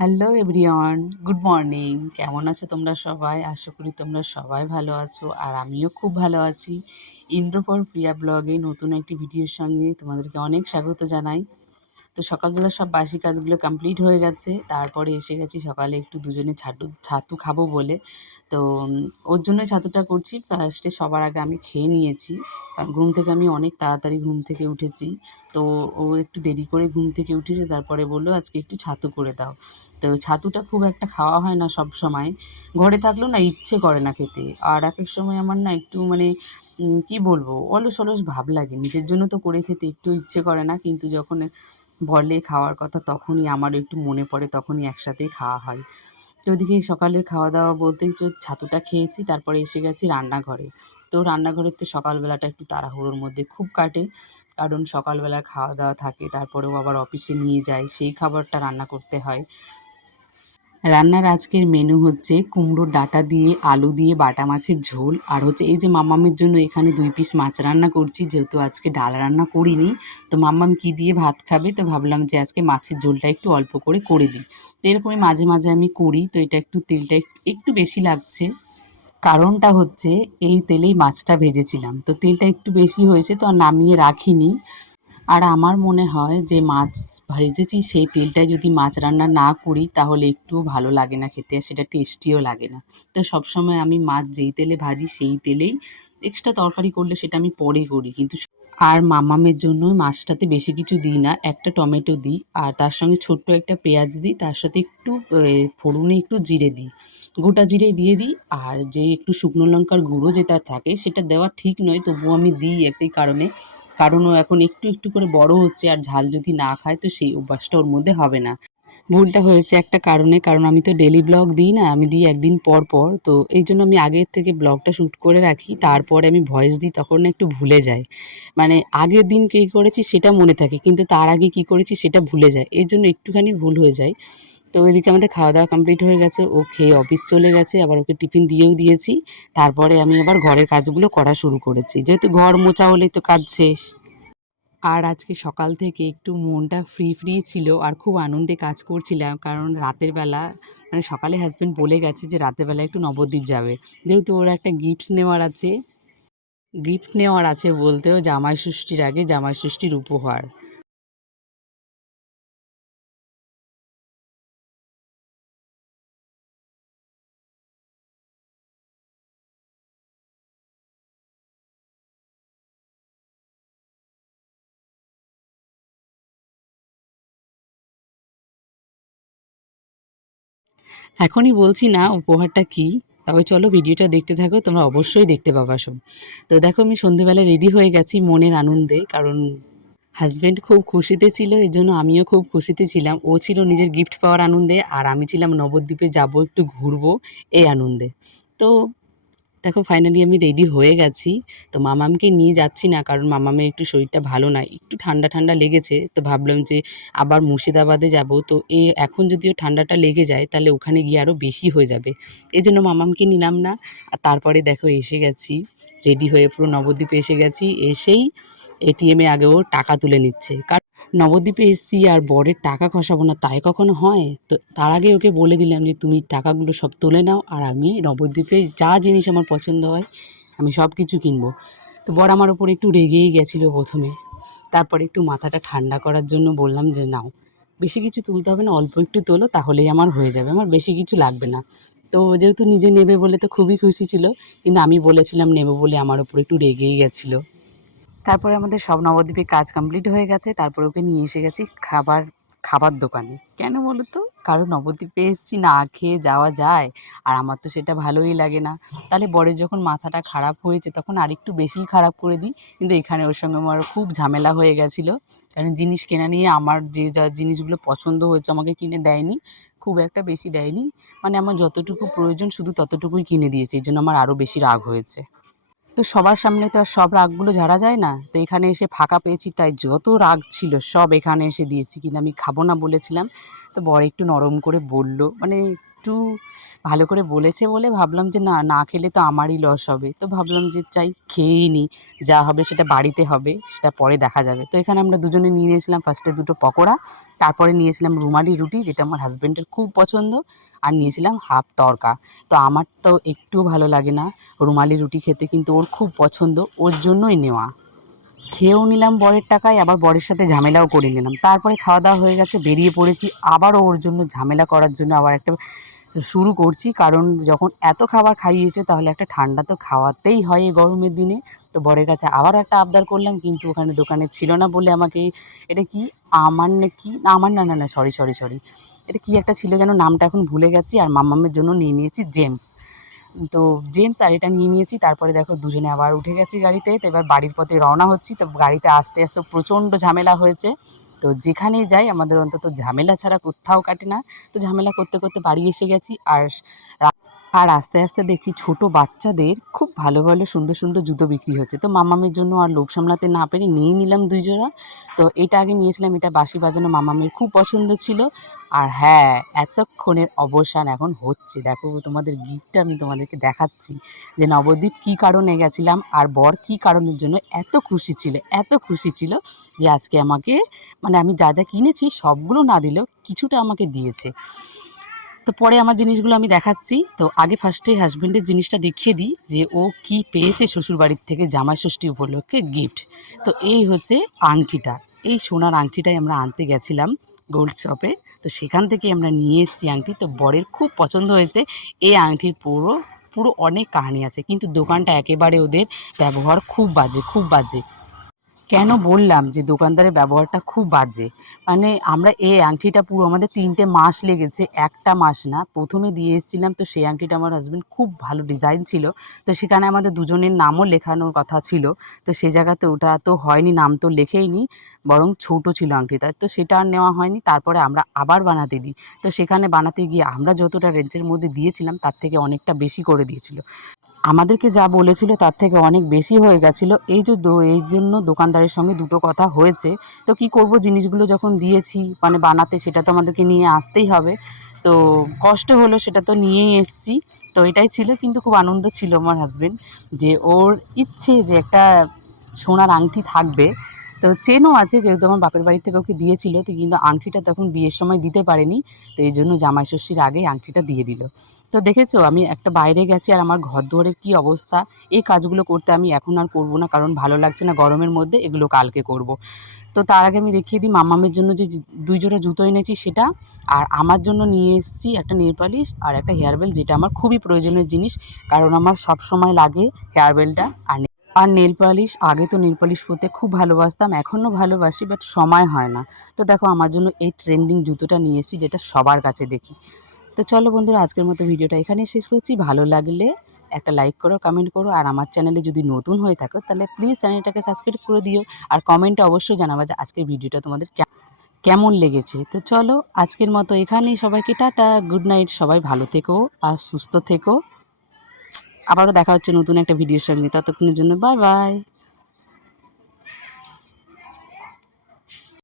Hello everyone, good morning. কেমন আছো তোমরা সবাই? আশা করি তোমরা সবাই ভালো আছো আর আমিও খুব ভালো আছি। ইন্দ্র ফর প্রিয়া ব্লগে নতুন একটি ভিডিওর সঙ্গে তোমাদেরকে অনেক স্বাগত জানাই। তো সকালবেলা সব বাসি কাজগুলো কমপ্লিট হয়ে গেছে। তারপরে এসে গেছি সকালে একটু দুজনে ছাতু খাবো বলে। তো ওর জন্যই ছাতুটা করছি। ফার্স্টে সবার আগে আমি খেয়ে নিয়েছি। কারণ ঘুম থেকে আমি অনেক তাড়াতাড়ি ঘুম থেকে উঠেছি। তো ও একটু দেরি করে ঘুম থেকে উঠেছে, তারপরে বলল আজকে একটু ছাতু করে দাও। তো ছাতুটা খুব একটা খাওয়া হয় না সবসময়। ঘরে থাকলেও না ইচ্ছে করে না খেতে। আর একেক সময় আমার না একটু মানে কী বলবো, অলস অলস ভাব লাগে। নিজের জন্য তো করে খেতে একটু ইচ্ছে করে না, কিন্তু যখন বলে খাওয়ার কথা তখনই আমার একটু মনে পড়ে, তখনই একসাথেই খাওয়া হয়। তো ওদিকে সকালের খাওয়া দাওয়া বলতেই ছাতুটা খেয়েছি, তারপরে এসে গেছি রান্নাঘরে। তো রান্নাঘরের তো সকালবেলাটা একটু তাড়াহুড়োর মধ্যে খুব কাটে, কারণ সকালবেলা খাওয়া দাওয়া থাকে, তারপরেও আবার অফিসে নিয়ে যায়, সেই খাবারটা রান্না করতে হয়। রান্নার আজকের মেনু হচ্ছে কুমড়োর ডাঁটা দিয়ে আলু দিয়ে বাটা মাছের ঝোল, আর হচ্ছে এই যে মাম্মামের জন্য এখানে 2 পিস মাছ রান্না করছি, যেহেতু আজকে ডাল রান্না করিনি। তো মাম্মাম কী দিয়ে ভাত খাবে, তো ভাবলাম যে আজকে মাছের ঝোলটা একটু অল্প করে দিই। তো এরকমই মাঝে মাঝে আমি করি। তো এটা একটু তেলটা একটু বেশি লাগছে। কারণটা হচ্ছে এই তেলেই মাছটা ভেজেছিলাম, তো তেলটা একটু বেশি হয়েছে, তো আর নামিয়ে রাখিনি। আর আমার মনে হয় যে মাছ ভেজেছি সেই তেলটায় যদি মাছ রান্না না করি তাহলে একটুও ভালো লাগে না খেতে, আর সেটা টেস্টিও লাগে না। তো সবসময় আমি মাছ যেই তেলে ভাজি সেই তেলেই, এক্সট্রা তরকারি করলে সেটা আমি পরে করি। কিন্তু আর মামামের জন্য মাছটাতে বেশি কিছু দিই না, একটা টমেটো দিই আর তার সঙ্গে ছোট্ট একটা পেঁয়াজ দিই, তার সাথে একটু ফোড়নে একটু জিরে দিই, গোটা জিরে দিয়ে দিই। আর যে একটু শুকনো লঙ্কার গুঁড়ো যেটা থাকে সেটা দেওয়া ঠিক নয়, তবুও আমি দিই একটাই কারণে, কারণ ও এখন একটু একটু করে বড় হচ্ছে, আর ঝাল যদি না খায় তো সেই অভ্যাসটা ওর মধ্যে হবে না। ভুলটা হয়েছে একটা কারণে, কারণ আমি তো ডেইলি ব্লগ দিই না, আমি দিই একদিন পর পর। তো এই জন্য আমি আগের থেকে ব্লগটা শ্যুট করে রাখি, তারপরে আমি ভয়েস দিই, তখন না একটু ভুলে যাই। মানে আগের দিন কী করেছি সেটা মনে থাকে, কিন্তু তার আগে কী করেছি সেটা ভুলে যায়, এই জন্য একটুখানি ভুল হয়ে যায়। তো ওইদিকে আমাদের খাওয়া দাওয়া কমপ্লিট হয়ে গেছে, ও খেয়ে অফিস চলে গেছে, আবার ওকে টিফিন দিয়েও দিয়েছি। তারপরে আমি আবার ঘরের কাজগুলো করা শুরু করেছি, যেহেতু ঘর মোছা হলেই তো কাজ শেষ। আর আজকে সকাল থেকে একটু মনটা ফ্রি ফ্রি ছিল আর খুব আনন্দে কাজ করছিলাম, কারণ রাতের বেলা মানে সকালে হাজব্যান্ড বলে গেছে যে রাতের বেলা একটু নবদ্বীপ যাবে, যেহেতু ওর একটা গিফট নেওয়ার আছে বলতেও জামাই ষষ্ঠীর আগে জামাই ষষ্ঠীর উপহার। এখনই বলছি না উপহারটা কী, তবে চলো ভিডিওটা দেখতে থাকো, তোমরা অবশ্যই দেখতে পাবা সব। তো দেখো আমি সন্ধেবেলা রেডি হয়ে গেছি মনের আনন্দে, কারণ হাজব্যান্ড খুব খুশিতে ছিল, এই জন্য আমিও খুব খুশিতে ছিলাম। ও ছিল নিজের গিফট পাওয়ার আনন্দে, আর আমি ছিলাম নবদ্বীপে যাব একটু ঘুরবো এই আনন্দে। তো দেখো ফাইনালি আমি রেডি হয়ে গেছি। তো মামামকে নিয়ে যাচ্ছি না, কারণ মামামের একটু শরীরটা ভালো না, একটু ঠান্ডা ঠান্ডা লেগেছে। তো ভাবলাম যে আবার মুর্শিদাবাদে যাব, তো এখন যদিও ঠান্ডাটা লেগে যায় তাহলে ওখানে গিয়ে আরও বেশি হয়ে যাবে, এই জন্য মামামকে নিলাম না। আর তারপরে দেখো এসে গেছি, রেডি হয়ে পুরো নবদ্বীপে এসে গেছি। এসেই এটিএমে আগেও টাকা তুলে নিচ্ছে, নবদ্বীপে এসেছি আর বরের টাকা খসাবো না তাই কখনো হয়? তো তার আগে ওকে বলে দিলাম যে তুমি টাকাগুলো সব তুলে নাও, আর আমি নবদ্বীপে যা জিনিস আমার পছন্দ হয় আমি সব কিছু কিনবো। তো বর আমার ওপর একটু রেগেই গেছিলো প্রথমে, তারপরে একটু মাথাটা ঠান্ডা করার জন্য বললাম যে নাও, বেশি কিছু তুলতে হবে না, অল্প একটু তোলো তাহলেই আমার হয়ে যাবে, আমার বেশি কিছু লাগবে না। তো যেহেতু নিজে নেবে বলে তো খুবই খুশি ছিল, কিন্তু আমি বলেছিলাম নেবো বলে আমার ওপর একটু রেগেই গেছিলো। তারপরে আমাদের সব নবদ্বীপের কাজ কমপ্লিট হয়ে গেছে, তারপরে ওকে নিয়ে এসে গেছি খাবার দোকানে। কেন বলো তো? কারণ নবদ্বীপে এসেছি, না খেয়ে যাওয়া যায়? আর আমার তো সেটা ভালোই লাগে না। তাহলে বরের যখন মাথাটা খারাপ হয়েছে তখন আরেকটু বেশিই খারাপ করে দিই, কিন্তু এখানে ওর সঙ্গে আমার খুব ঝামেলা হয়ে গেছিলো। কারণ জিনিস কেনা নিয়ে আমার যে যা জিনিসগুলো পছন্দ হয়েছে আমাকে কিনে দেয়নি, খুব একটা বেশি দেয়নি। মানে আমার যতটুকু প্রয়োজন শুধু ততটুকুই কিনে দিয়েছে, এই জন্য আমার আরও বেশি রাগ হয়েছে। তো সবার সামনে তো আর সব রাগগুলো ঝাড়া যায় না, তো এখানে এসে ফাঁকা পেয়েছি, তাই যত রাগ ছিল সব এখানে এসে দিয়েছি, কিন্তু আমি খাবো না বলেছিলাম। তো বর একটু নরম করে বলল, মানে একটু একটু ভালো করে বলেছে বলে ভাবলাম যে না, না খেলে তো আমারই লস হবে। তো ভাবলাম যে চাই খেয়েই নিই, যা হবে সেটা বাড়িতে হবে, সেটা পরে দেখা যাবে। তো এখানে আমরা দুজনে নিয়ে নিয়েছিলাম ফার্স্টে দুটো পকোড়া, তারপরে নিয়েছিলাম রুমালি রুটি যেটা আমার হাজব্যান্ডের খুব পছন্দ, আর নিয়েছিলাম হাফ তড়কা। তো আমার তো একটুও ভালো লাগে না রুমালি রুটি খেতে, কিন্তু ওর খুব পছন্দ, ওর জন্যই নেওয়া। খেয়েও নিলাম বরের টাকায়, আবার বরের সাথে ঝামেলাও করে নিলাম। তারপরে খাওয়া দাওয়া হয়ে গেছে, বেরিয়ে পড়েছি আবারও ওর জন্য ঝামেলা করার জন্য আবার একটা শুরু করছি। কারণ যখন এত খাবার খাইয়েছে তাহলে একটা ঠান্ডা তো খাওয়াতেই হয় এই গরমের দিনে। তো বরের কাছে আবারও একটা আবদার করলাম, কিন্তু ওখানে দোকানে ছিল না বলে আমাকে, এটা কি আমার নাকি না, আমার না না না সরি সরি সরি, এটা কি একটা ছিল যেন, নামটা এখন ভুলে গেছি। আর মাম্মামের জন্য নিয়ে নিয়েছি জেমস। তো জেমস আর এটা নিয়ে নিয়েছি। তারপরে দেখো দুজনে আবার উঠে গেছি গাড়িতে। তো এবার বাড়ির পথে রওনা হচ্ছি। তো গাড়িতে আস্তে আস্তে প্রচণ্ড ঝামেলা হয়েছে। তো যেখানেই যাই আমাদের অন্তত ঝামেলা ছাড়া কোথাও কাটে না। তো ঝামেলা করতে করতে বাড়ি এসে গেছি। আর আস্তে আস্তে দেখছি ছোট বাচ্চাদের খুব ভালো ভালো সুন্দর সুন্দর জুতো বিক্রি হচ্ছে। তো মাম্মামের জন্য আর লোভ সামলাতে না পেরে নিয়ে নিলাম 2 জোড়া। তো এটা আগে নিয়েছিলাম, এটা বাঁশি বাজানো মাম্মামের খুব পছন্দ ছিল। আর হ্যাঁ, এতক্ষণের অবসান এখন হচ্ছে। দেখো তোমাদের গিফটটা আমি তোমাদেরকে দেখাচ্ছি, যে নবদ্বীপ কী কারণে গেছিলাম আর বর কী কারণের জন্য এত খুশি ছিল, এত খুশি ছিল যে আজকে আমাকে, মানে আমি যা যা কিনেছি সবগুলো না দিলেও কিছুটা আমাকে দিয়েছে। তো পরে আমার জিনিসগুলো আমি দেখাচ্ছি। তো আগে ফার্স্টে হাজব্যান্ডের জিনিসটা দেখিয়ে দিই যে ও কি পেয়েছে শ্বশুরবাড়ির থেকে জামাই ষষ্ঠী উপলক্ষে গিফট। তো এই হচ্ছে আংটিটা, এই সোনার আংটিটাই আমরা আনতে গেছিলাম গোল্ড শপে। তো সেখান থেকে আমরা নিয়ে এসেছি আংটি। তো বরের খুব পছন্দ হয়েছে। এই আংটির পুরো পুরো অনেক কাহিনি আছে, কিন্তু দোকানটা একেবারে ওদের ব্যবহার খুব বাজে, খুব বাজে। কেন বললাম যে দোকানদারের ব্যবহারটা খুব বাজে, মানে আমরা এই আংটিটা পুরো আমাদের 3টে মাস লেগেছে, একটা মাস না। প্রথমে দিয়ে এসেছিলাম, তো সেই আংটিটা আমার হাজব্যান্ড, খুব ভালো ডিজাইন ছিল। তো সেখানে আমাদের দুজনের নামও লেখানোর কথা ছিল। তো সেই জায়গাতে ওটা তো হয়নি, নাম তো লেখেইনি, বরং ছোট ছিল আংটিটা। তো সেটা আর নেওয়া হয়নি। তারপরে আমরা আবার বানাতে দিই। তো সেখানে বানাতে গিয়ে আমরা যতটা রেঞ্জের মধ্যে দিয়েছিলাম তার থেকে অনেকটা বেশি করে দিয়েছিল। আমাদেরকে যা বলেছিল তার থেকে অনেক বেশি হয়ে গেছিলো। এই জন্য দোকানদারের সঙ্গে দুটো কথা হয়েছে। তো কি করব, জিনিসগুলো যখন দিয়েছি মানে বানাতে, সেটা তো আমাদেরকে নিয়ে আসতেই হবে। তো কষ্ট হলো, সেটা তো নিয়েই এসেছি। তো এটাই ছিল, কিন্তু খুব আনন্দ ছিল আমার হাজব্যান্ড, যে ওর ইচ্ছে যে একটা সোনার আংটি থাকবে। তো চেনও আছে, যেহেতু আমার বাপের বাড়ি থেকে ওকে দিয়েছিল। তো কিন্তু আংটিটা তখন বিয়ের সময় দিতে পারেনি। তো এই জন্য জামাই ষষ্ঠীর আগেই আংটিটা দিয়ে দিল। তো দেখেছো আমি একটা বাইরে গেছি আর আমার ঘর দুয়ারের কী অবস্থা। এই কাজগুলো করতে আমি এখন আর করব না, কারণ ভালো লাগছে না গরমের মধ্যে, এগুলো কালকে করব। তো তার আগে আমি দেখিয়ে দিই মাম্মামের জন্য যে 2 জোড়া জুতো এনেছি সেটা। আর আমার জন্য নিয়ে এসেছি একটা নেল পালিশ আর একটা হেয়ার বেল্ট, যেটা আমার খুবই প্রয়োজনীয় জিনিস, কারণ আমার সব সময় লাগে হেয়ার বেল্টটা। আর নেল পালিশ, আগে তো নেল পালিশ পরতে খুব ভালোবাসতাম, এখনও ভালোবাসি, বাট সময় হয় না। তো দেখো আমার জন্য এই ট্রেন্ডিং জুতোটা নিয়ে এসেছি, যেটা সবার কাছে দেখি। তো চলো বন্ধুরা, আজকের মতো ভিডিওটা এখানেই শেষ করছি। ভালো লাগলে একটা লাইক করো, কমেন্ট করো, আর আমার চ্যানেলে যদি নতুন হয়ে থাকো তাহলে প্লিজ চ্যানেলটাকে সাবস্ক্রাইব করে দিও। আর কমেন্টে অবশ্যই জানাবা যে আজকের ভিডিওটা তোমাদের কেমন লেগেছে। তো চলো আজকের মতো এখানেই, সবাইকে টাটা, গুড নাইট, সবাই ভালো থেকো আর সুস্থ থেকো। আবারও দেখা হচ্ছে নতুন একটা ভিডিওর সঙ্গে, ততক্ষণের জন্য বাই বাই।